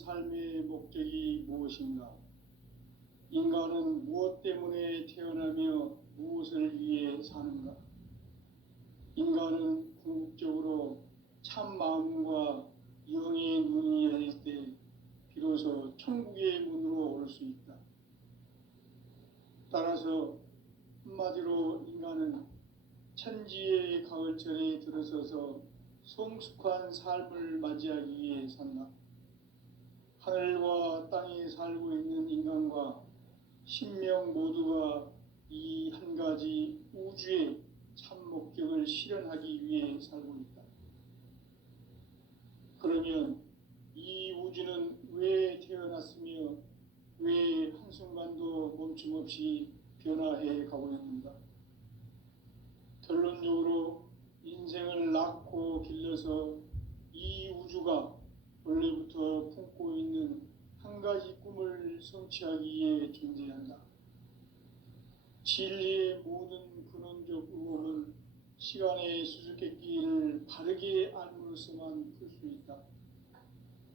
삶의 목적이 무엇인가? 인간은 무엇 때문에 태어나며 무엇을 위해 사는가? 인간은 궁극적으로 참 마음과 영의 눈이 열릴 때 비로소 천국의 문으로 올 수 있다. 따라서 한마디로 인간은 천지의 가을철에 들어서서 성숙한 삶을 맞이하기 위해 산다. 하늘과 땅에 살고 있는 인간과 신명 모두가 이 한 가지 우주의 참 목적을 실현하기 위해 살고 있다. 그러면 이 우주는 왜 태어났으며 왜 한순간도 멈춤없이 변화해 가고 있는가? 결론적으로 인생을 낳고 길러서 이 우주가 원래부터 품고 있는 한 가지 꿈을 성취하기 위해 존재한다. 진리의 모든 근원적 의혹은 시간의 수수께끼를 바르게 알므로서만 풀 수 있다.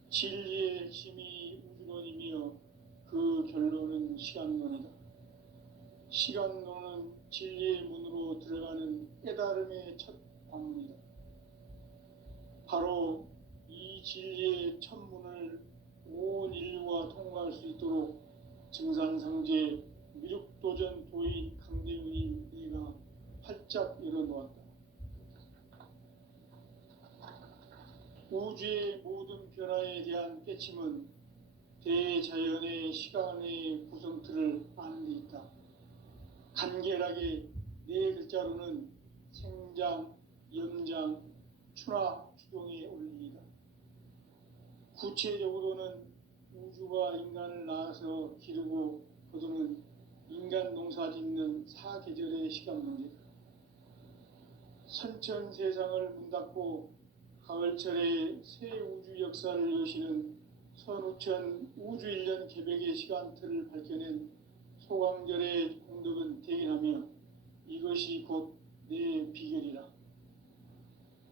진리의 핵심이 우주론이며 그 결론은 시간론이다. 시간론은 진리의 문으로 들어가는 깨달음의 첫 방문이다. 바로 이 진리의 첫 문을 온 인류가 통과할 수 있도록 증산성제 미륵도전 도인 강대훈이 내가 활짝 열어놓았다. 우주의 모든 변화에 대한 깨침은 대자연의 시간의 구성틀을 아는 데 있다. 간결하게 네 글자로는 생장, 염장, 추나 추동의 원리이다. 구체적으로는 우주가 인간을 낳아서 기르고 거두는 인간 농사 짓는 사계절의 시간 문제다. 선천 세상을 문닫고 가을철에 새 우주 역사를 여시는 선우천 우주일년 개백의 시간틀을 밝혀낸 소강절의 공덕은 대견하며 이것이 곧 내 비결이라.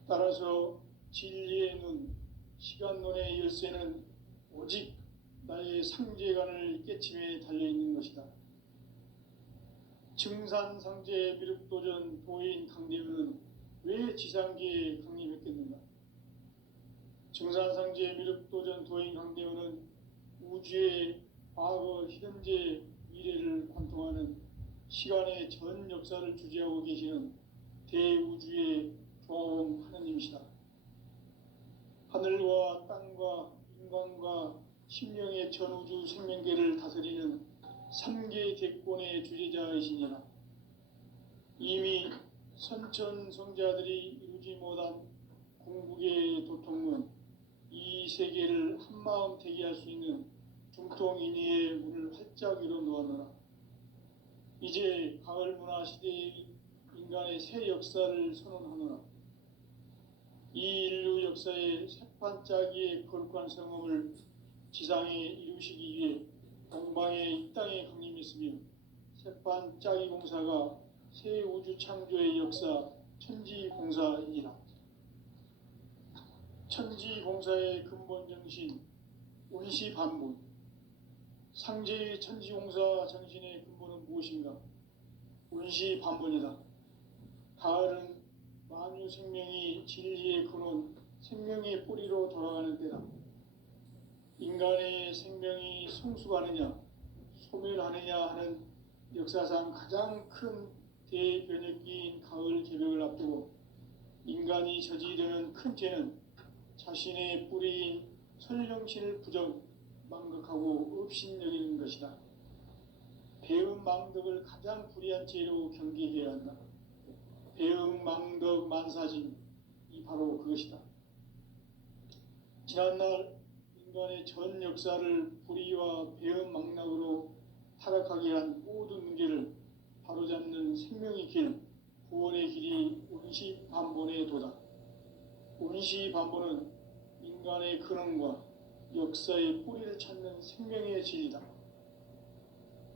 따라서 진리의 눈, 시간론의 열쇠는 오직 나의 상제관을 깨침에 달려있는 것이다. 증산상제 미륵도전 도인 강대훈은 왜 지상계에 강림했겠는가? 증산상제 미륵도전 도인 강대훈은 우주의 과거, 현재, 미래를 관통하는 시간의 전 역사를 주재하고 계시는 대우주의 조화음 하느님이시다. 하늘과 땅과 인간과 신명의 전우주 생명계를 다스리는 3계 대권의 주재자이시니라. 이미 선천성자들이 이루지 못한 궁극의 도통문, 이 세계를 한마음 대기할 수 있는 중통인의의 문을 활짝 열어놓았노라. 이제 가을 문화 시대의 인간의 새 역사를 선언하노라. 이 인류 역사의 새판짜기의 거룩한 성험을 지상에 이루시기 위해 동방에 이 땅에 강림했으며 새판짜기 공사가 새 우주 창조의 역사 천지공사이니라. 천지공사의 근본 정신 운시반분. 상제의 천지공사 정신의 근본은 무엇인가? 운시반분이다. 가을은 만유 생명이 진리의 근원, 생명의 뿌리로 돌아가는 때다. 인간의 생명이 성숙하느냐, 소멸하느냐 하는 역사상 가장 큰 대변혁기인 가을 개벽을 앞두고 인간이 저지르는 큰 죄는 자신의 뿌리인 설령신을 망각하고 업신여기는 것이다. 배은망덕을 가장 불의한 죄로 경계해야 한다. 배은망덕 만사진, 이 바로 그것이다. 지난날 인간의 전 역사를 불의와 배은망락으로 타락하게 한 모든 문제를 바로잡는 생명의 길, 구원의 길이 운시반본의 도다. 운시반본은 인간의 근원과 역사의 뿌리를 찾는 생명의 진리다.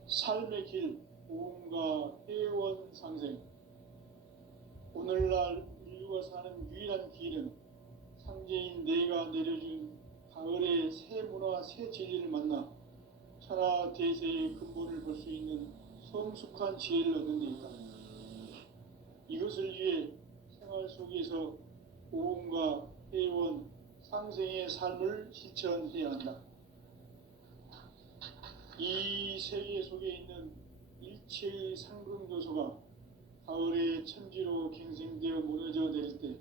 삶의 길, 보험과 회원상생. 오늘날 인류가 사는 유일한 길은 상제인 내가 내려준 가을의 새 문화 새 진리를 만나 천하 대세의 근본을 볼 수 있는 성숙한 지혜를 얻는 데 있다. 이것을 위해 생활 속에서 고음과 회원, 상생의 삶을 실천해야 한다. 이 세계 속에 있는 일체의 상승요소가 가을의 천지로 갱생되어 무너져 내릴 때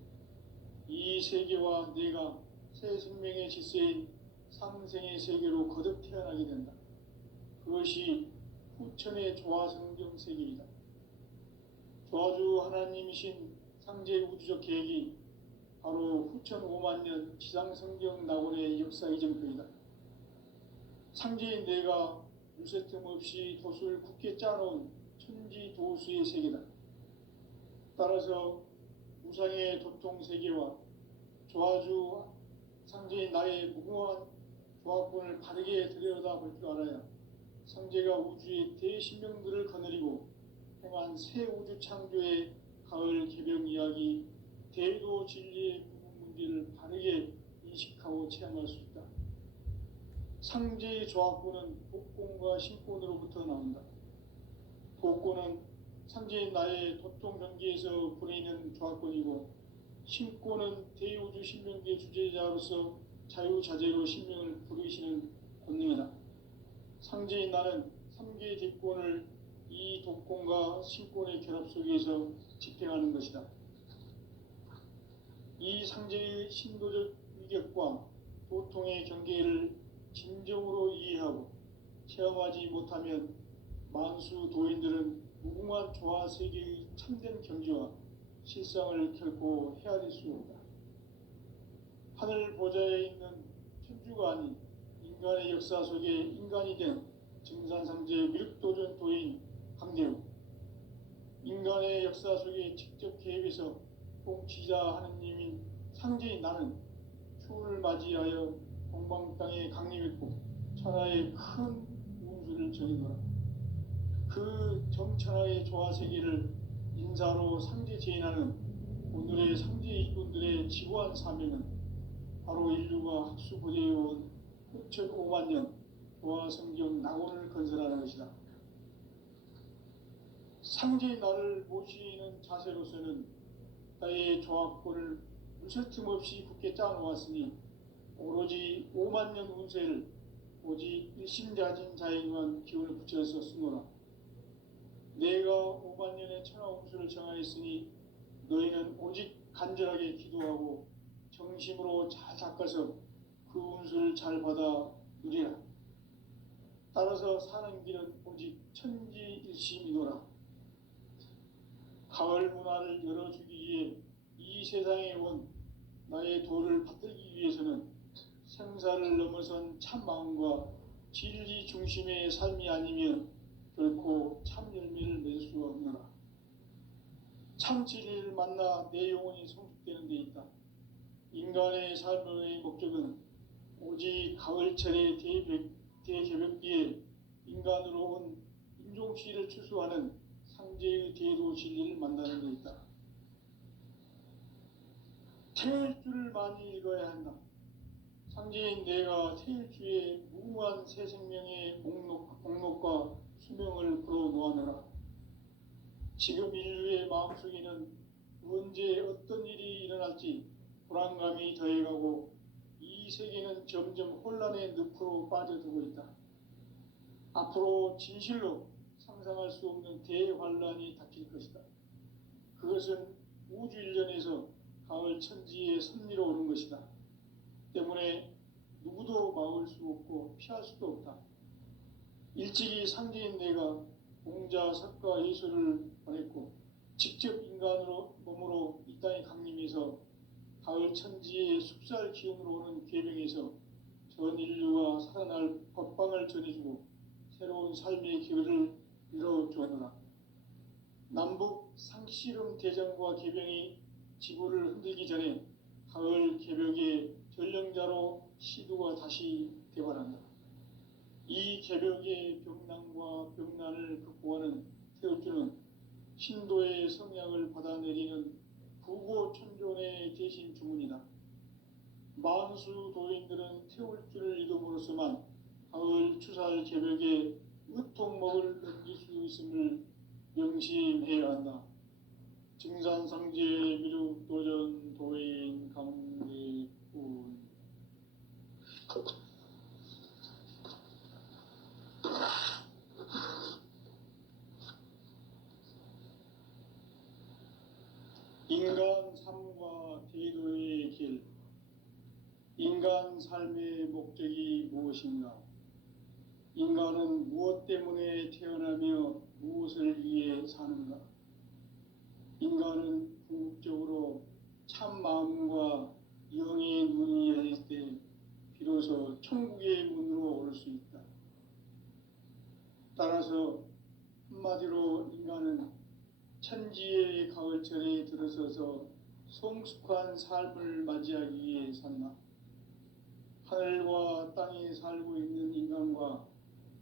이 세계와 내가 새 생명의 질서인 상생의 세계로 거듭 태어나게 된다. 그것이 후천의 조화성경 세계이다. 조화주 하나님이신 상제 우주적 계획이 바로 후천 5만 년 지상성경 낙원의 역사 이정표이다. 상제인 내가 유세 틈 없이 도수를 굳게 짜놓은 천지 도수의 세계다. 따라서 우상의 도통 세계와 조화주 상제인 나의 무궁한 조합권을 바르게 들여다볼 줄 알아야 상제가 우주의 대신명들을 거느리고 행한 새 우주 창조의 가을 개병 이야기, 대도 진리의 구분 문제를 바르게 인식하고 체험할 수 있다. 상제의 조합권은 복권과 신권으로부터 나온다. 복권은 상제인 나의 도통 경계에서 보내는 조합권이고, 신권은 대우주 신명기의 주제자로서 자유자재로 신명을 부르시는 권능이다. 상제인 나는 3개의 대권을 이 독권과 신권의 결합 속에서 집행하는 것이다. 이 상제의 신도적 위격과 도통의 경계를 진정으로 이해하고 체험하지 못하면 만수 도인들은 무궁한 조화 세계의 참된 경지와 실상을 결코 헤아릴 수 없다. 하늘 보좌에 있는 천주가 아닌 인간의 역사 속에 인간이 된 증산상제 밀도전 도인 강대우, 인간의 역사 속에 직접 개입해서 통치자 하느님인 상제인 나는 추운을 맞이하여 동방 땅에 강림했고 천하의 큰 운수를 정해노라. 그 정천하의 조화세계를 인사로 상제 제인하는 오늘의 상제 이꾼들의 지구한 사명은 바로 인류가 학수고대해온 6,500만 년 조화성경 낙원을 건설하는 것이다. 상제의 나를 모시는 자세로서는 나의 조합권을 무술 틈 없이 굳게 짜놓았으니 오로지 5만 년 운세를 오직 일심자진 자에게만 기운을 붙여서 쓰노라. 내가 5만 년의 천하 운수를 정하였으니 너희는 오직 간절하게 기도하고 정심으로 잘 닦아서 그 운수를 잘 받아 누리라. 따라서 사는 길은 오직 천지일심이노라. 가을 문화를 열어주기 위해 이 세상에 온 나의 도를 받들기 위해서는 생사를 넘어선 참 마음과 진리 중심의 삶이 아니면 결코 참 열매를 맺을 수가 없노라. 참 진리를 만나 내 영혼이 성숙되는 데 있다. 인간의 삶의 목적은 오직 가을철의 대개벽기에 인간으로 온 인종시를 추수하는 상제의 대도 진리를 만나는 데 있다. 태일주를 많이 읽어야 한다. 상제인 내가 태일주의 무궁한 새 생명의 목록과 수명을 불어놓아노라. 지금 인류의 마음속에는 언제 어떤 일이 일어날지 불안감이 더해가고 이 세계는 점점 혼란의 늪으로 빠져들고 있다. 앞으로 진실로 상상할 수 없는 대환란이 닥칠 것이다. 그것은 우주 일련에서 가을 천지의 섭리로 오는 것이다. 때문에 누구도 막을 수 없고 피할 수도 없다. 일찍이 상제인 내가 공자, 석가, 예수를 보냈고 직접 인간으로 몸으로 이 땅에 강림해서 가을 천지의 숲살 기운으로 오는 계명에서 전 인류가 살아날 법방을 전해주고 새로운 삶의 기회를 이뤄주었노라. 남북 상씨름 대전과 개병이 지구를 흔들기 전에 가을 개벽의 전령자로 시두가 다시 대발한다. 이 개벽의 병난과 병난을 극복하는 태울주는 신도의 성약을 받아내리는 부고천존의 대신 주문이다. 만수 도인들은 태울주를 이름으로 사람으로서만 가을 추살 개벽에 으통목을 넘길 수 있음을 명심해야 한다. 증산상제 미륵 도전 도인 강대군. 인간 삶과 대도의 길. 인간 삶의 목적이 무엇인가? 인간은 무엇 때문에 태어나며 무엇을 위해 사는가? 인간은 궁극적으로 참 마음과 영의 눈이 열릴 때 비로소 천국의 문으로 올 수 있다. 따라서 한마디로 인간은 천지의 가을철에 들어서서 성숙한 삶을 맞이하기 위해 산다. 하늘과 땅에 살고 있는 인간과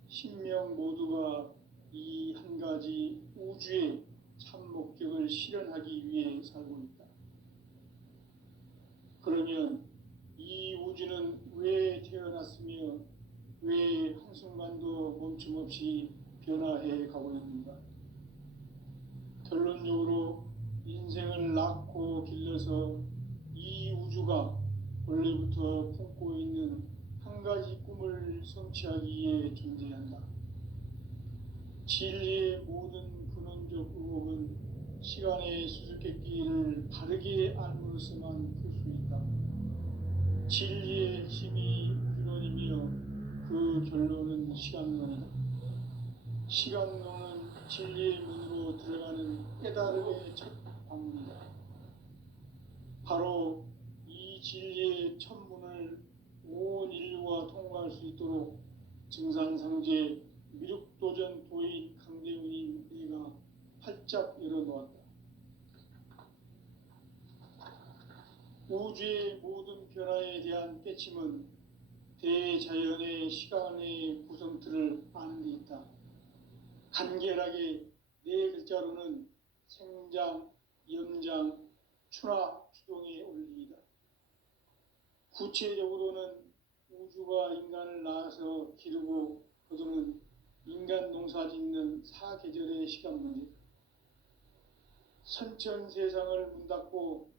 신명 모두가 이 한 가지 우주의 참 목적을 실현하기 위해 살고 있다. 그러면 이 우주는 왜 태어났으며 왜 한순간도 멈춤없이 변화해 가고 있는가? 결론적으로 인생을 낳고 길러서 이 우주가 원래부터 품고 있는 한 가지 꿈을 성취하기 위해 존재한다. 진리의 모든 근원적 의혹은 시간의 수수께끼를 바르게 알므로서만 풀 수 있다. 진리의 핵심이 근원이며 그 결론은 시간론이다. 시간론은 진리의 문으로 들어가는 깨달음의 첫 방문이다. 바로 이 진리의 첫 문을 온 인류가 통과할 수 있도록 증산상제 미륵도전 도인 강대훈이 내가 활짝 열어놓았다. 우주의 모든 변화에 대한 깨침은 대자연의 시간의 구성틀을 아는 데 있다. 간결하게 네 글자로는 생장, 염장, 추나 추동의 원리이다. 구체적으로는 우주가 인간을 낳아서 기르고 거두는 인간 농사 짓는 사계절의 시간 문제. 선천 세상을 문 닫고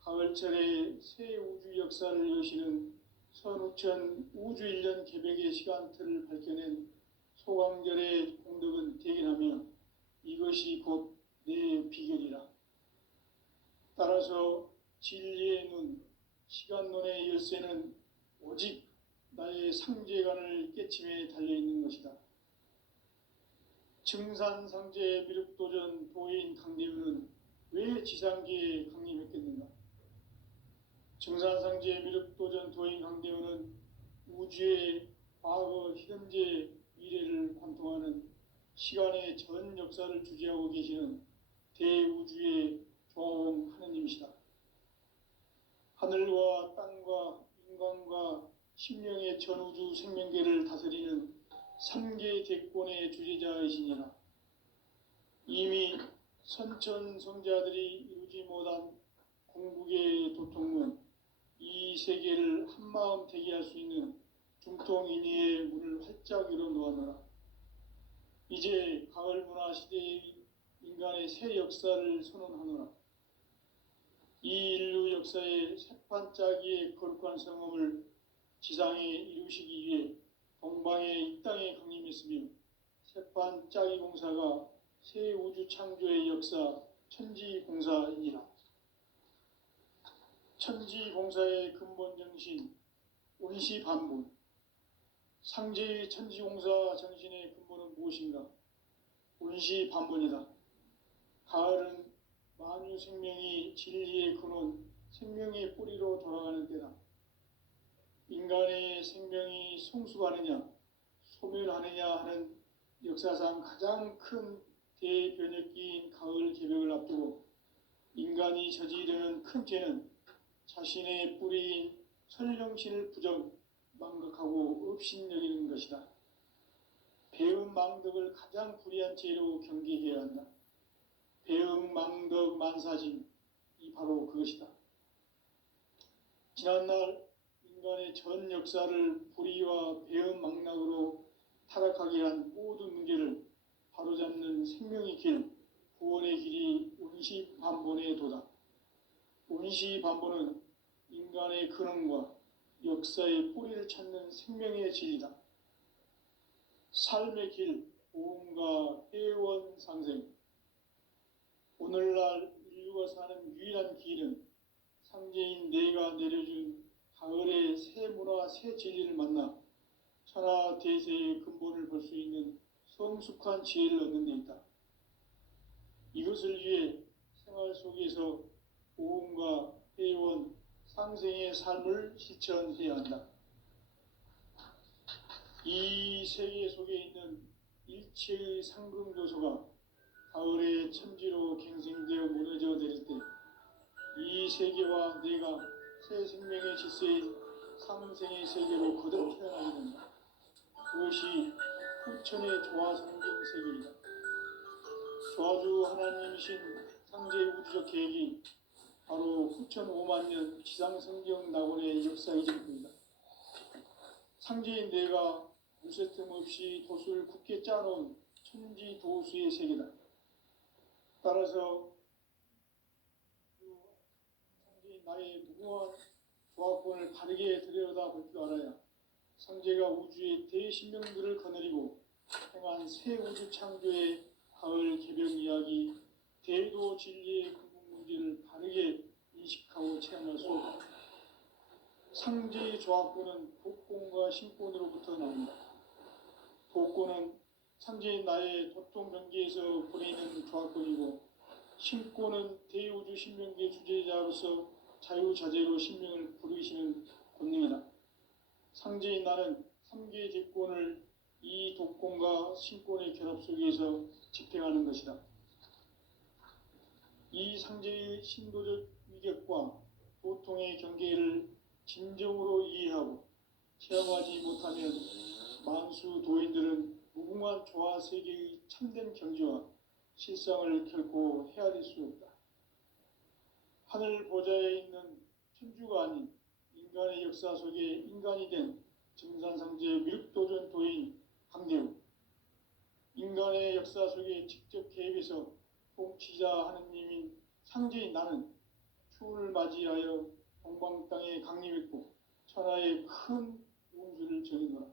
가을철에 새 우주 역사를 여시는 선우천 우주 1년 개벽의 시간틀을 밝혀낸 소강절의 공덕은 대견하며 이것이 곧 내 비결이라. 따라서 진리의 눈, 시간론의 열쇠는 오직 나의 상제관을 깨침에 달려있는 것이다. 증산상제 미륵도전 도인 강대훈은 왜 지상계에 강림했겠는가? 증산상제 미륵도전 도인 강대훈은 우주의 과거, 현재, 미래를 관통하는 시간의 전 역사를 주재하고 계시는 대우주의 조화원 하느님이시다. 하늘과 땅과 인간과 심령의 전우주 생명계를 다스리는 3계 대권의 주재자이시니라. 이미 선천성자들이 이루지 못한 궁극의 도통은 이 세계를 한마음 되게 할 수 있는 중통인의의 문을 활짝 열어놓았노라. 이제 가을 문화 시대의 인간의 새 역사를 선언하노라. 이 인류 역사의 새판짜기의 거룩한 성험을 지상에 이루시기 위해 동방의 이 땅에 강림했으며 새판짜기 공사가 새 우주 창조의 역사 천지공사이니라. 천지공사의 근본 정신 온시반분. 상제의 천지공사 정신의 근본은 무엇인가? 온시반분이다. 가을은 만유 생명이 진리의 근원, 생명의 뿌리로 돌아가는 때다. 인간의 생명이 성숙하느냐, 소멸하느냐 하는 역사상 가장 큰 대변혁기인 가을 개벽을 앞두고 인간이 저지르는 큰 죄는 자신의 뿌리인 설령신을 부정, 망각하고 업신여기는 것이다. 배음 망덕을 가장 불의한 죄로 경계해야 한다. 배음 망덕 만사진, 이 바로 그것이다. 지난날 인간의 전 역사를 불의와 배은망락으로 타락하게 한 모든 문제를 바로잡는 생명의 길, 구원의 길이 운시반본에 도다. 운시반본은 인간의 근원과 역사의 뿌리를 찾는 생명의 진리다. 삶의 길, 보험과 회원 상생. 오늘날 인류가 사는 유일한 길은 상제인 내가 내려준 가을의 새 문화, 새 진리를 만나 천하 대세의 근본을 볼 수 있는 성숙한 지혜를 얻는 데 있다. 이것을 위해 생활 속에서 보험과 회원, 상생의 삶을 실천해야 한다. 이 세계 속에 있는 일체의 상금도서가 가을의 천지로 갱생되어 무너져 내릴 때 이 세계와 내가 새 생명의 질서인 상생의 세계로 거듭 태어나게 된다. 그것이 후천의 조화성경 세계이다. 조화주 하나님이신 상제의 우주적 계획이 바로 후천 5만 년 지상성경 낙원의 역사이실 뿐이다. 상제인 내가 무쇠틈 없이 도수를 굳게 짜놓은 천지 도수의 세계다. 따라서 상제인 나의 무궁한 조합권을 바르게 들여다볼 줄 알아야 상제가 우주의 대신명들을 거느리고 행한 새 우주 창조의 가을 개벽 이야기, 대도 진리의 근본 문제를 바르게 인식하고 체험할 수 없다. 상제의 조합권은 독권과 신권으로부터 나온다. 독권은 상제인 나의 도통 경계에서 보내는 조합권이고, 신권은 대우주 신명계 주제자로서 자유자재로 신명을 부르시는 권능이다. 상제인 나는 3개의 대권을 이 독권과 신권의 결합 속에서 집행하는 것이다. 이 상제의 신도적 위격과 도통의 경계를 진정으로 이해하고 체험하지 못하면 만수 도인들은 무궁한 조화 세계의 참된 경지와 실상을 결코 헤아릴 수 없다. 하늘 보좌에 있는 천주가 아닌 인간의 역사 속에 인간이 된 증산상제 미륵도전 도인 강대우, 인간의 역사 속에 직접 개입해서 통치자 하느님인 상제인 나는 추운을 맞이하여 동방 땅에 강림했고 천하의 큰 운수를 정해놓아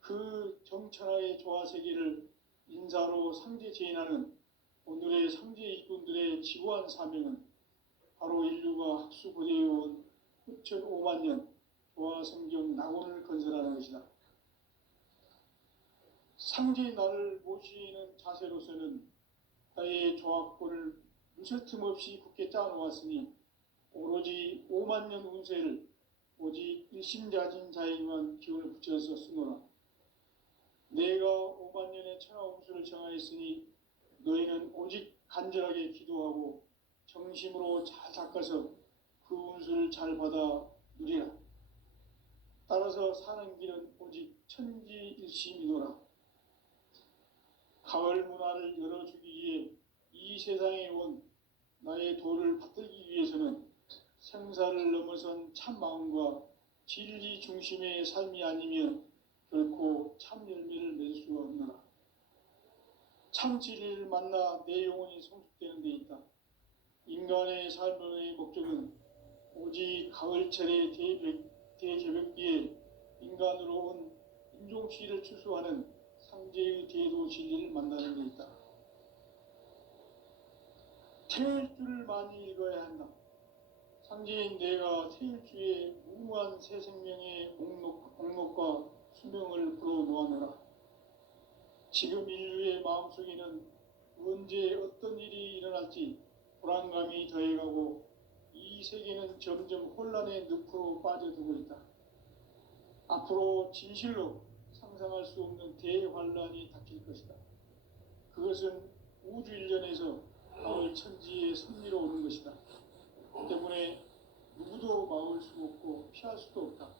그 정천하의 조화세계를 인사로 상제 제인하는 오늘의 상제 일꾼들의 지구한 사명은 바로 인류가 학수고대해온 후천 5만 년 조화성경 낙원을 건설하는 것이다. 상제인 나를 모시는 자세로서는 나의 조합권을 무쇠틈 없이 굳게 짜놓았으니 오로지 5만 년 운세를 오직 일심자진 자에게만 기운을 붙여서 쓰노라. 내가 5만 년의 천하 운수를 정하였으니 너희는 오직 간절하게 기도하고 정심으로 잘 닦아서 그 운수를 잘 받아 누리라. 따라서 사는 길은 오직 천지일심이노라. 가을 문화를 열어주기 위해 이 세상에 온 나의 도를 받들기 위해서는 생사를 넘어선 참 마음과 진리 중심의 삶이 아니면 결코 참 열매를 맺을 수가 없노라. 참 진리를 만나 내 영혼이 성숙되는 데 있다. 인간의 삶의 목적은 오직 가을철의 대개벽기에 인간으로 온 인종시를 추수하는 상제의 대도 진리를 만나는 데 있다. 태일주를 많이 읽어야 한다. 상제인 내가 태일주의 무궁한 새 생명의 목록과 수명을 불어놓아노라. 지금 인류의 마음속에는 언제 어떤 일이 일어날지 불안감이 더해가고 이 세계는 점점 혼란의 늪으로 빠져들고 있다. 앞으로 진실로 상상할 수 없는 대환란이 닥칠 것이다. 그것은 우주 일련에서 가을 천지의 섭리로 오는 것이다. 때문에 누구도 막을 수 없고 피할 수도 없다.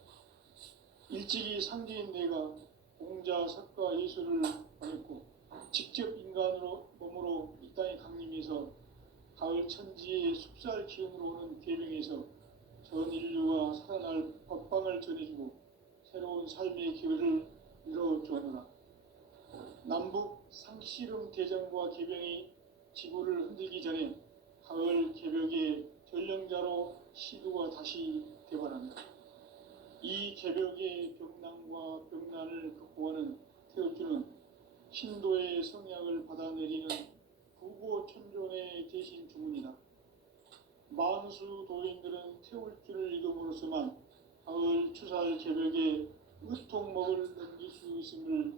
일찍이 상제인 내가 공자, 석가, 예수를 보냈고 직접 인간으로 몸으로 이 땅에 강림해서 가을 천지의 숲살 기운으로 오는 계명에서 전 인류가 살아날 법방을 전해주고 새로운 삶의 기회를 열어주었노라. 남북 상씨름 대전과 개병이 지구를 흔들기 전에 가을 개벽의 전령자로 시도가 다시 대발한다. 이 개벽의 벽난과 벽난을 극복하는 태울주는 신도의 성약을 받아내리는 부고천존의 대신 주문이다. 만수 도인들은 태울주를 읽음으로써만 가을 추살 개벽의 으통목을 넘길 수 있음을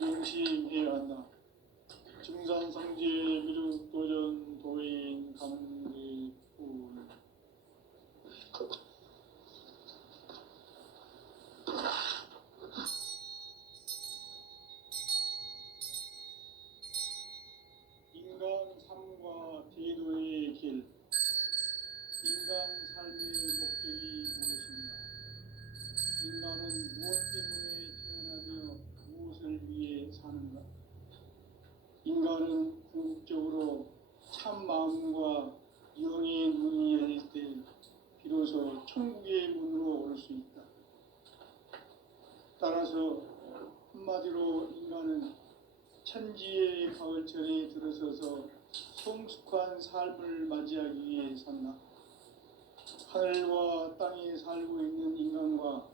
명심해야 한다. 증산상제 미륵도전 도인 감리군. 인간 삶과 제도의 길. 인간 삶의 목적이 무엇인가? 인간은 무엇 때문에 태어나며 무엇을 위해 사는가? 인간은 궁극적으로 참 마음과 영의 문이 열릴 때 비로소 천국의 문으로 올 수 있다. 따라서 한마디로 인간은 천지의 가을철에 들어서서 성숙한 삶을 맞이하기 위해 산다. 하늘과 땅에 살고 있는 인간과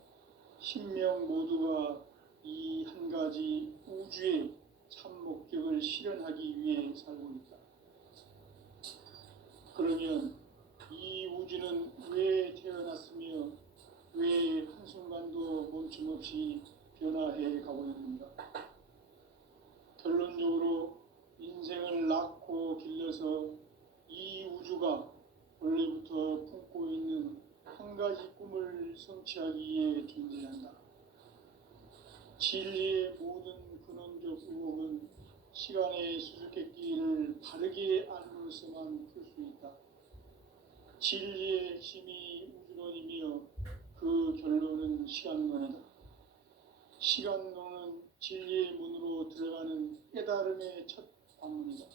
신명 모두가 이 한 가지 우주의 참 목적을 실현하기 위해 살고 있다. 그러면 이 우주는 왜 태어났으며 왜 한순간도 멈춤없이 변화해 가고 있는가? 결론적으로 인생을 낳고 길러서 이 우주가 원래부터 품고 있는 한 가지 꿈을 성취하기 위해 존재한다. 진리의 모든 근원적 의혹은 시간의 수수께끼를 바르게 알므로써만 풀 수 있다. 진리의 핵심이 우주론이며 그 결론은 시간론이다. 시간론은 진리의 문으로 들어가는 깨달음의 첫 관문이다.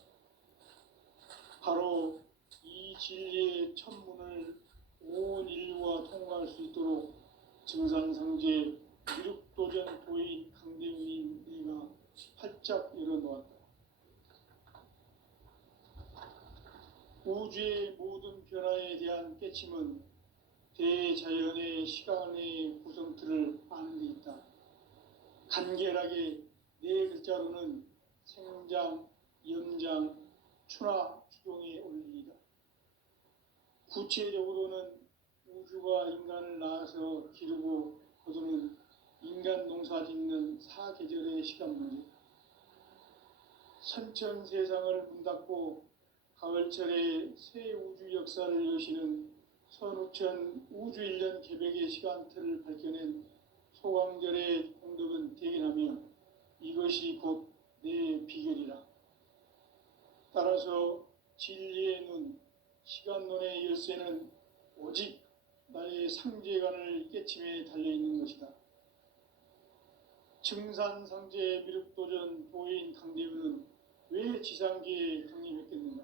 바로 이 진리의 첫 문을 온 인류가 통과할 수 있도록 증산상제 미륵도전 도인 강대훈인 내가 활짝 열어놓았다. 우주의 모든 변화에 대한 깨침은 대자연의 시간의 구성틀을 아는 데 있다. 간결하게 네 글자로는 생장, 염장, 추나 추동의 원리이다. 구체적으로는 우주가 인간을 낳아서 기르고 거두는 인간 농사 짓는 사계절의 시간 문제. 선천 세상을 문닫고 가을철에 새 우주 역사를 여시는 선우천 우주 1년 개벽의 시간틀을 밝혀낸 소광절의 공덕은 대견하며 이것이 곧 내 비결이라. 따라서 진리의 눈, 시간론의 열쇠는 오직 나의 상제관을 깨침에 달려있는 것이다. 증산상제 미륵도전 도인 강대훈은 왜 지상계에 강림했겠는가?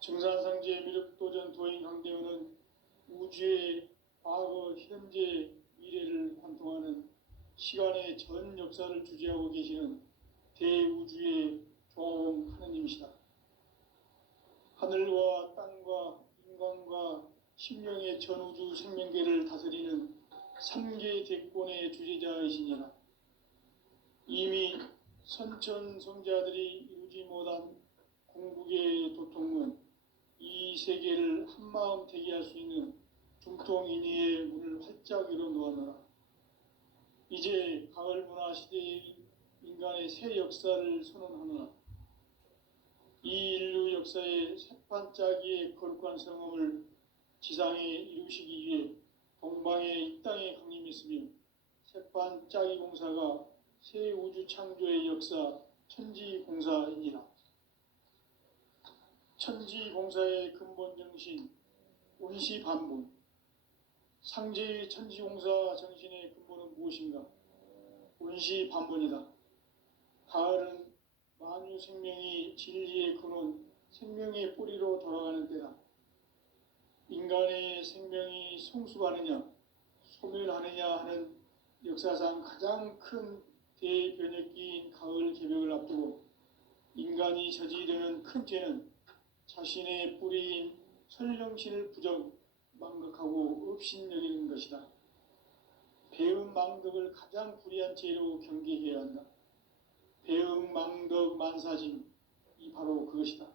증산상제 미륵도전 도인 강대훈은 우주의 과거, 현재, 미래를 관통하는 시간의 전 역사를 주재하고 계시는 대우주의 조음 하느님이시다. 하늘과 땅과 인간과 심령의 전우주 생명계를 다스리는 3계 대권의 주재자이시니라. 이미 선천성자들이 이루지 못한 궁극의 도통은 이 세계를 한마음 되게 할 수 있는 중통인의의 문을 활짝 열어놓았노라. 이제 가을 문화 시대의 인간의 새 역사를 선언하노라. 이 인류 역사의 새판짜기의 거룩한 성험을 지상에 이루시기 위해 동방의 이 땅에 강림했으며 새판짜기 공사가 새 우주 창조의 역사 천지공사이니라. 천지공사의 근본 정신 운시반분. 상제의 천지공사 정신의 근본은 무엇인가? 운시반분이다. 가을은 만유 생명이 진리의 근원, 생명의 뿌리로 돌아가는 때다. 인간의 생명이 성숙하느냐 소멸하느냐 하는 역사상 가장 큰 대변혁기인 가을 개벽을 앞두고 인간이 저지르는 큰 죄는 자신의 뿌리인 설령신을 망각하고 업신여기는 것이다. 배은망덕을 가장 불의한 죄로 경계해야 한다. 배은망덕 만사짐이 바로 그것이다.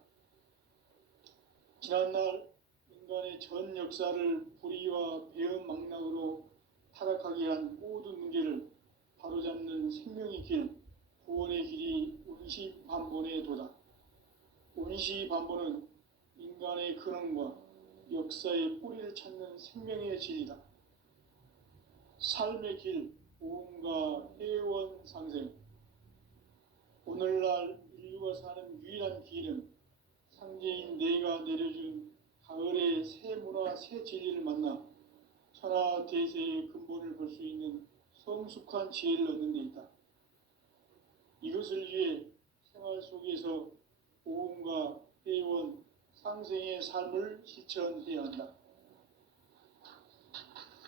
지난날 인간의 전 역사를 불의와 배은망락으로 타락하게 한 모든 문제를 바로잡는 생명의 길, 구원의 길이 운시반본의 도다. 운시반본은 인간의 근원과 역사의 뿌리를 찾는 생명의 진리다. 삶의 길, 보험과 회원 상생. 오늘날 인류가 사는 유일한 길은 상제인 내가 내려준 가을의 새 문화, 새 진리를 만나 천하 대세의 근본을 볼 수 있는 성숙한 지혜를 얻는 데 있다. 이것을 위해 생활 속에서 보험과 회원, 상생의 삶을 실천해야 한다.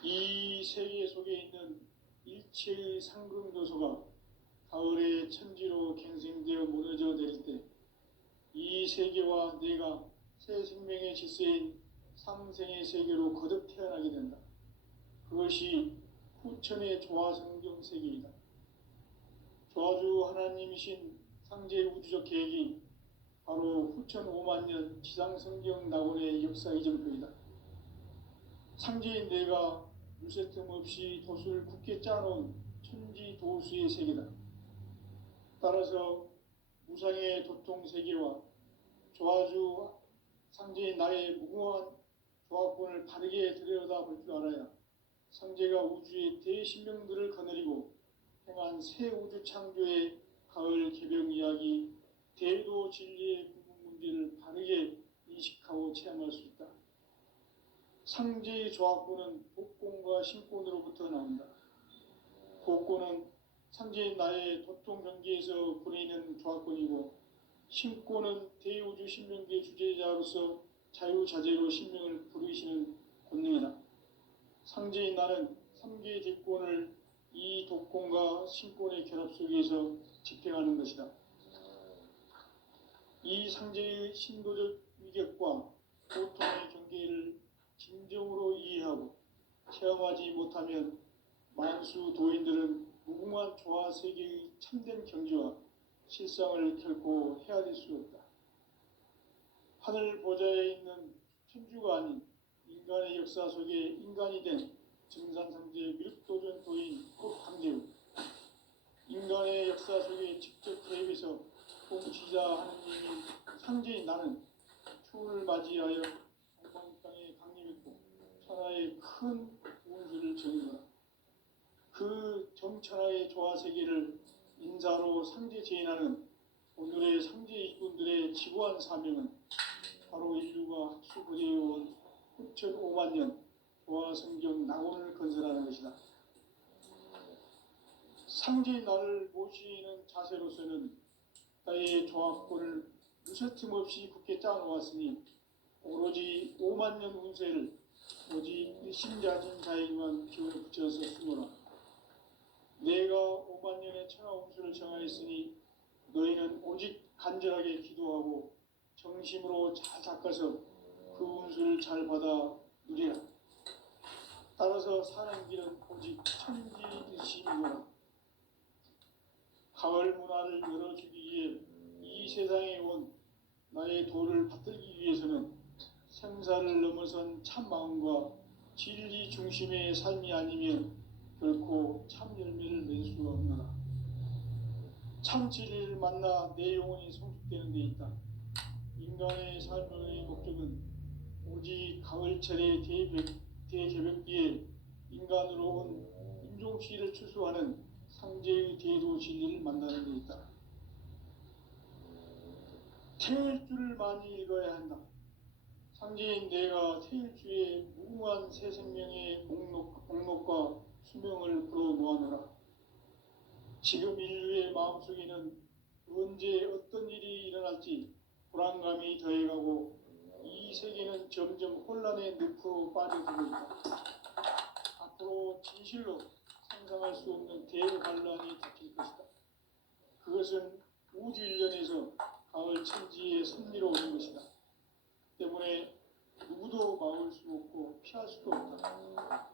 이 세계 속에 있는 일체의 상승도소가 가을의 천지로 갱생되어 무너져 내릴 때 이 세계와 내가 새 생명의 질서인 상생의 세계로 거듭 태어나게 된다. 그것이 후천의 조화성경 세계이다. 조화주 하나님이신 상제 우주적 계획이 바로 후천 5만 년 지상성경 낙원의 역사 이정표이다. 상제인 내가 물새 틈 없이 도수를 굳게 짜놓은 천지 도수의 세계다. 따라서 무상의 도통 세계와 조화주 상제인 나의 무궁한 조합권을 바르게 들여다볼 줄 알아야 상제가 우주의 대신명들을 거느리고 행한 새 우주 창조의 가을 개벽 이야기, 대도 진리의 구분 문제를 바르게 인식하고 체험할 수 있다. 상제의 조합권은 복권과 신권으로부터 나온다. 복권은 상제인 나의 도통 경계에서 보내는 조합권이고 신권은 대우주 신명계 주제자로서 자유자재로 신명을 부르시는 권능이다. 상제인 나는 3개의 대권을 이 독권과 신권의 결합 속에서 집행하는 것이다. 이 상제의 신도적 위격과 고통의 경계를 진정으로 이해하고 체험하지 못하면 만수 도인들은 무궁한 조화 세계의 참된 경지와 실상을 결코 헤아릴 수 없다. 하늘 보좌에 있는 천주가 아닌 인간의 역사 속에 인간이 된 증산상제 밀도전 도인 황제우, 인간의 역사 속에 직접 개입해서 통치자 하느님인 상제인 나는 추운을 맞이하여 동방 땅에 강림했고 천하의 큰 운수를 정의하라. 그 정천하의 조화세계를 인자로 상제 제인하는 오늘의 상제 일꾼들의 지구한 사명은 바로 인류가 학수부대해온 후천 5만 년 조화성경 낙원을 건설하는 것이다. 상제인 나를 모시는 자세로서는 나의 조합권을 무쇠틈 없이 굳게 짜놓았으니 오로지 5만 년 운세를 오직 일심자진 자에게만 기운을 붙여서 쓰노라. 내가 5만 년의 천하 운수를 정하였으니 너희는 오직 간절하게 기도하고 정심으로 잘 닦아서 그 운수를 잘 받아 누리라. 따라서 사는 길은 오직 천지일심이노라. 가을 문화를 열어주기 위해 이 세상에 온 나의 도를 받들기 위해서는 생사를 넘어선 참 마음과 진리 중심의 삶이 아니면 결코 참 열매를 낼 수가 없노라. 참 진리를 만나 내 영혼이 성숙되는 데 있다. 인간의 삶의 목적은 오직 가을철의 대개벽기에 인간으로 온 인종시를 추수하는 상제의 대도 진리를 만나는 데 있다. 태일주를 많이 읽어야 한다. 상제인 내가 태일주의 무궁한 새 생명의 목록과 수명을 불어 모아노라. 지금 인류의 마음속에는 언제 어떤 일이 일어날지 불안감이 더해가고 이 이 세계는 점점 혼란의 늪으로 빠져들고 있다. 앞으로 진실로 상상할 수 없는 대환란이 닥칠 것이다. 그것은 우주 일련에서 가을 천지의 섭리로 오는 것이다. 때문에 누구도 막을 수 없고 피할 수도 없다.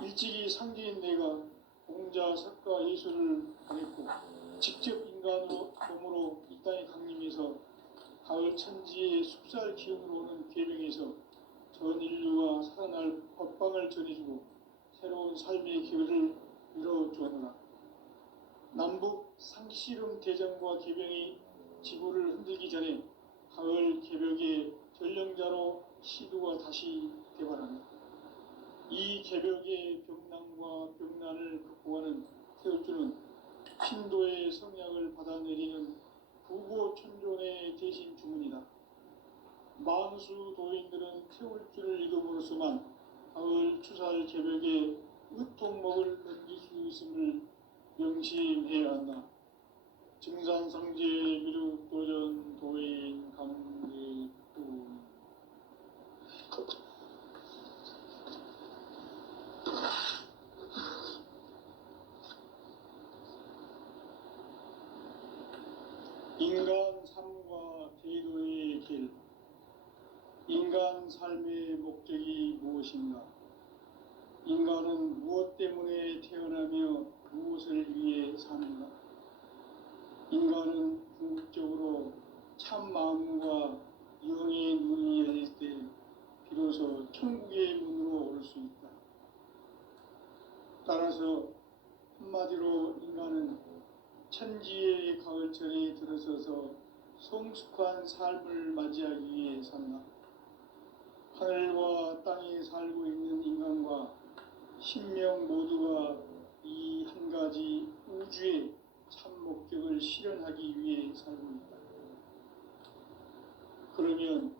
일찍이 상제인 내가 공자, 석가, 예술을 보냈고 직접 인간으로 몸으로 이 땅에 강림해서 가을 천지의 숲살 기운으로 오는 계명에서 전 인류가 살아날 법방을 전해주고 새로운 삶의 기회를 열어주었노라. 남북 상씨름 대전과 계병이 지구를 흔들기 전에 가을 개벽의 전령자로 시두가 다시 대발한다. 이 개벽의 병난과 병난을 극복하는 태울주는 신도의 성약을 받아내리는 부고천존의 대신 주문이다. 만수 도인들은 태울주를 읽음으로써만 가을 추살 개벽의 의통목을 넘길 수 있음을 명심해야 한다. 증산상제 미륵도전 도인 강대구 인간 삶과 대도의 길. 인간 삶의 목적이 무엇인가? 인간은 무엇 때문에 태어나며 무엇을 위해 사는가? 인간은 궁극적으로 참 마음과 영의 눈이 열릴 때 비로소 천국의 문으로 오를 수 있다. 따라서 한마디로 인간은 천지의 가을철에 들어서서 성숙한 삶을 맞이하기 위해 산다. 하늘과 땅에 살고 있는 인간과 신명 모두가 이 한 가지 우주의 참 목적을 실현하기 위해 살고 있다. 그러면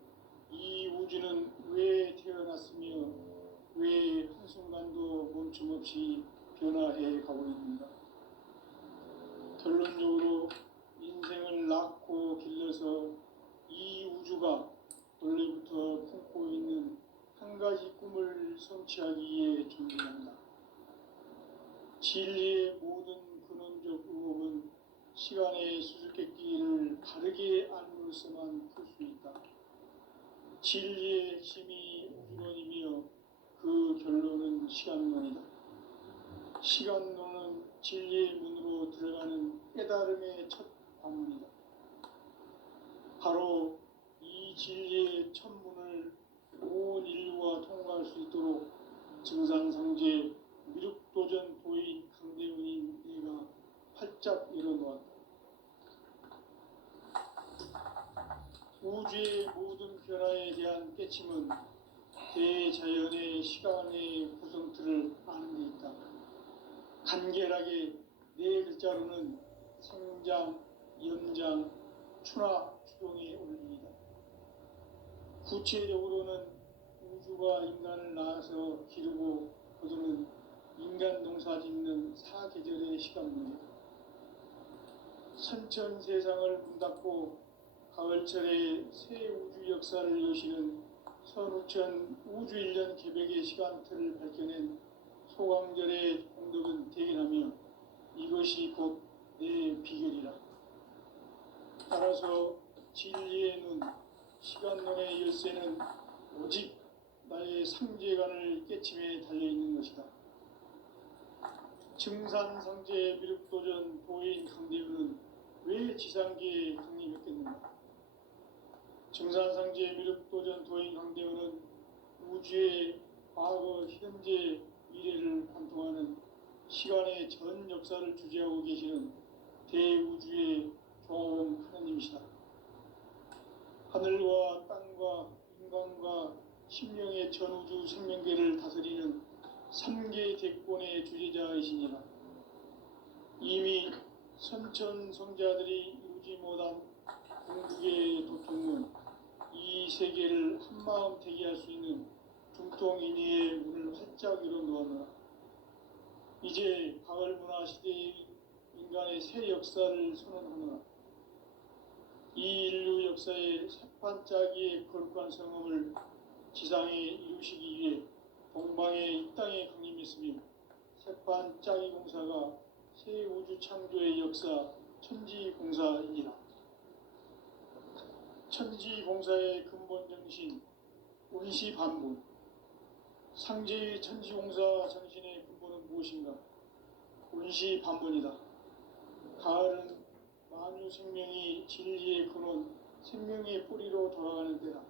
이 우주는 왜 태어났으며 왜 한순간도 멈춤없이 변화해 가고 있는가? 결론적으로 인생을 낳고 길러서 이 우주가 원래부터 품고 있는 한 가지 꿈을 성취하기 위해 준비한다. 진리의 모든 근원적 의혹은 시간의 수수께끼를 바르게 알므로써만 풀 수 있다. 진리의 핵심이 우주론이며 그 결론은 시간론이다. 시간론은 진리의 문으로 들어가는 깨달음의 첫 관문이다. 바로 이 진리의 첫 문을 온 인류가 통과할 수 있도록 증산상제 미륵도전 도인 강대훈인 내가 활짝 열어놓았다. 우주의 모든 변화에 대한 깨침은 대자연의 시간의 구성틀을 아는 데 있다. 간결하게 네 글자로는 생장, 연장, 추락, 추동의 원리이다. 구체적으로는 우주가 인간을 낳아서 기르고 거두는 인간 농사 짓는 사계절의 시간 문제다. 선천 세상을 문닫고 가을철에 새 우주 역사를 여시는 선우천 우주일년 개벽의 시간틀을 밝혀낸 소강절의 공덕은 대견하며 이것이 곧 내 비결이라. 따라서 진리의 눈, 시간론의 열쇠는 오직 나의 상제관을 깨침에 달려있는 것이다. 증산상제 미륵도전 도인 강대훈은 왜 지상계에 강림했겠는가? 증산상제 미륵도전 도인 강대훈은 우주의 과거, 현재, 미래를 관통하는 시간의 전 역사를 주재하고 계시는 대우주의 조화원 하나님이시다. 하늘과 땅과 인간과 신명의 전우주 생명계를 다스리는 3개 대권의 주재자이시니라. 이미 선천성자들이 이루지 못한 궁극의 도통은 이 세계를 한마음 되게 할 수 있는 중통인의의 문을 활짝 열어놓았노라. 이제 가을 문화 시대의 인간의 새 역사를 선언하노라. 이 인류 역사의 새반짜기의 거룩한 성음을 지상에 이루시기 위해 동방에 이 땅에 강림했으며 새반짜기 공사가 새 우주 창조의 역사 천지봉사이니라. 천지봉사의 근본 정신 운시반본. 상제의 천지봉사 정신의 근본은 무엇인가? 운시반본이다. 가을은 만유 생명이 진리의 근원, 생명의 뿌리로 돌아가는 때다.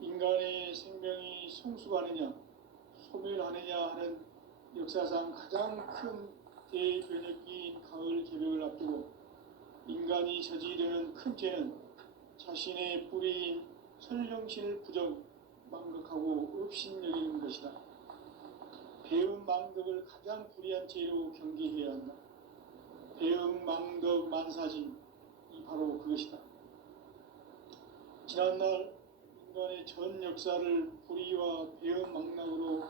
인간의 생명이 성숙하느냐, 소멸하느냐 하는 역사상 가장 큰 대변혁기인 가을 개벽을 앞두고 인간이 저지르는 큰 죄는 자신의 뿌리인 설령신을 부정, 망각하고 업신여기는 것이다. 배음 망덕을 가장 불의한 죄로 경계해야 한다. 배음 망덕 만사진이 바로 그것이다. 지난날 인간의 전 역사를 불의와 배음 망락으로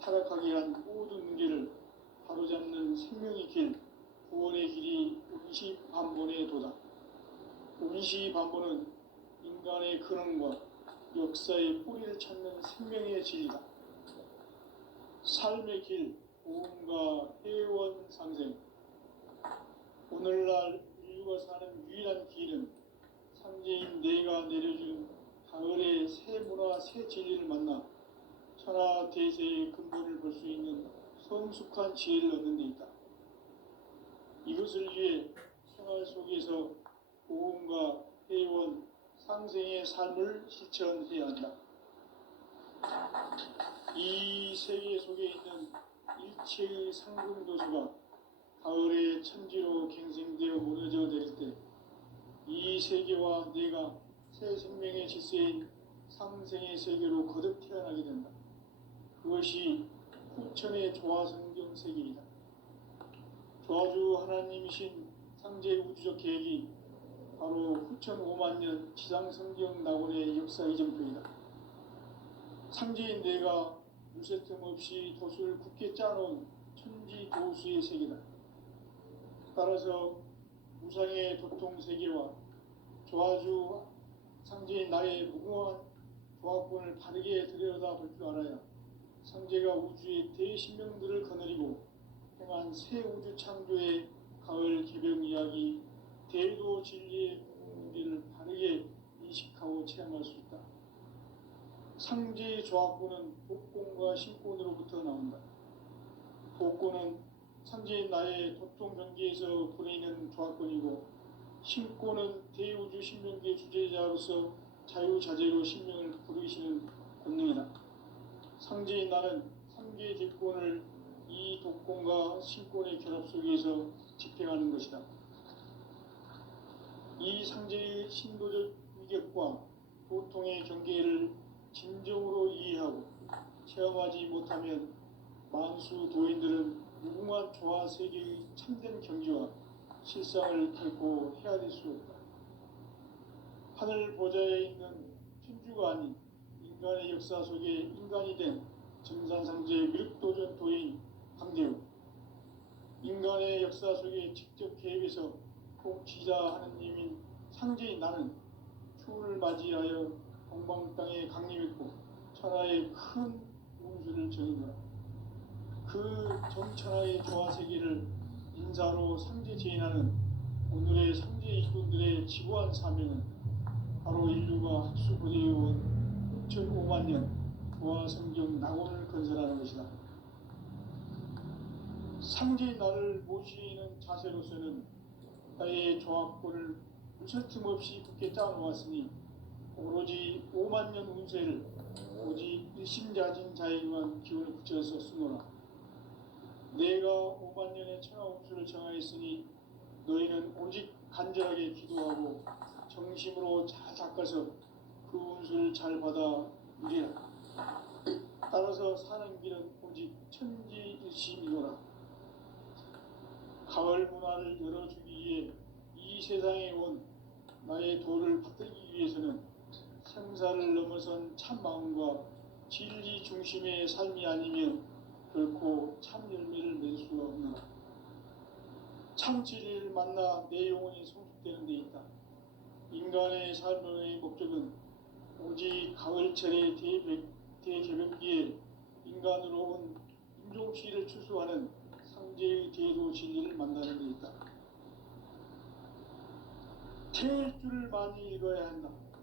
타락하게 한 모든 문제를 바로잡는 생명의 길, 구원의 길이 운시반본의 도다. 운시반본은 인간의 근원과 역사의 뿌리를 찾는 생명의 진리다. 삶의 길, 보험과 회원 상생. 오늘날 인류가 사는 유일한 길은 상제인 내가 내려준 가을의 새 문화, 새 진리를 만나 천하 대세의 근본을 볼 수 있는 성숙한 지혜를 얻는 데 있다. 이것을 위해 생활 속에서 보험과 회원, 상생의 삶을 실천해야 한다. 이 세계 속에 있는 일체의 상금도시가 가을의 천지로 갱생되어 무너져 내릴 때 이 세계와 내가 새 생명의 질서인 상생의 세계로 거듭 태어나게 된다. 그것이 후천의 조화성경 세계이다. 조화주 하나님이신 상제 우주적 계획이 바로 후천 5만 년 지상성경 낙원의 역사 이정표이다. 상제인 내가 물새 틈 없이 도수를 굳게 짜놓은 천지 도수의 세계다. 따라서 무상의 도통 세계와 조화주 상제인 나의 무궁한 조화권을 바르게 들여다볼 줄 알아야 상제가 우주의 대신명들을 거느리고 행한 새 우주 창조의 가을 개벽 이야기, 대도 진리의 문제를 바르게 인식하고 체험할 수 있다. 상제의 조화권은 복권과 신권으로부터 나온다. 복권은 상제인 나의 도통 경계에서 보내는 조화권이고, 신권은 대우주 신명기의 주제자로서 자유자재로 신명을 부르시는 권능이다. 상제인 나는 3개의 뒷권을 이 독권과 신권의 결합 속에서 집행하는 것이다. 이 상제의 신도적 위격과 도통의 경계를 진정으로 이해하고 체험하지 못하면 만수 도인들은 무궁한 조화 세계의 참된 경지와 실상을 결코 헤아릴 수 없다. 하늘 보좌에 있는 천주가 아닌 인간의 역사 속에 인간이 된 정산상제 미륵도전 도인 강대우, 인간의 역사 속에 직접 개입해서 통치자 하느님인 상제인 나는 추운을 맞이하여 동방 땅에 강림했고 천하의 큰 운수를 정의노라. 그 정천하의 조화 세계를 인사로 상제 제인하는 오늘의 상제 일꾼들의 지구한 사명은 바로 인류가 학수고대해온 6,5만 년 조화 성경 낙원을 건설하는 것이다. 상제인 나를 모시는 자세로서는 나의 조합권을 무설틈 없이 굳게 짜놓았으니 오로지 5만 년 운세를 오직 일심자진 자에게만 기운을 붙여서 쓰노라. 내가 5만 년의 천하 운수를 정하였으니 너희는 오직 간절하게 기도하고 정심으로 잘 닦아서 그 운수를 잘 받아 누리라. 따라서 사는 길은 오직 천지일심이노라. 가을 문화를 열어주기 위해 이 세상에 온 나의 도를 받들기 위해서는 생사를 넘어선 참 마음과 진리 중심의 삶이 아니면 결코 참 열매를 맺을 수가 없노라. 참 진리를 만나 내 영혼이 성숙되는 데 있다. 인간의 삶의 목적은 오직 가을철의 대개벽기에 인간으로 온 인종시를 추수하는 상제의 대도 진리를 만나는 데 있다. 책 줄을 많이 읽어야 한다.